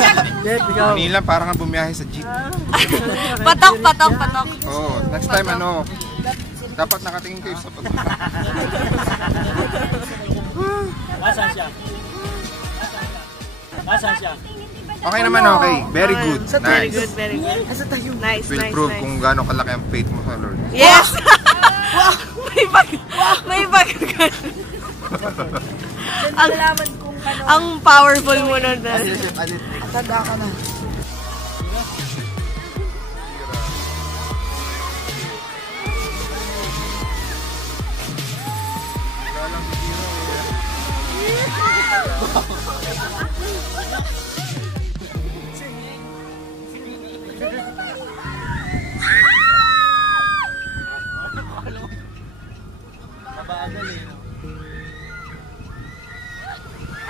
Manila, parang nga bumiyahe sa jeep. Patok. Oo, next time ano, dapat nakatingin kayo sa patok. Asan siya? Okay naman, okay. Very good. Very Nice. good. Nice. Will prove kung gaano kalaki ang faith mo sa Lord. Yes! May bag. Ang powerful mo nun. Tanda ka na.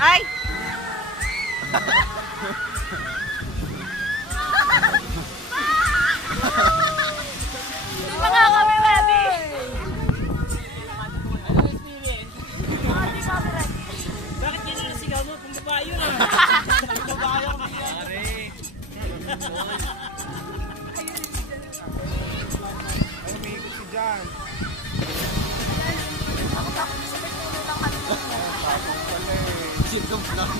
Ay! Di ba nga kami ready? Bakit ganyan ang sigaw mo? Kung babae yun ah. Kung babae ako pare. Ano may ikot si John? Sintong lang.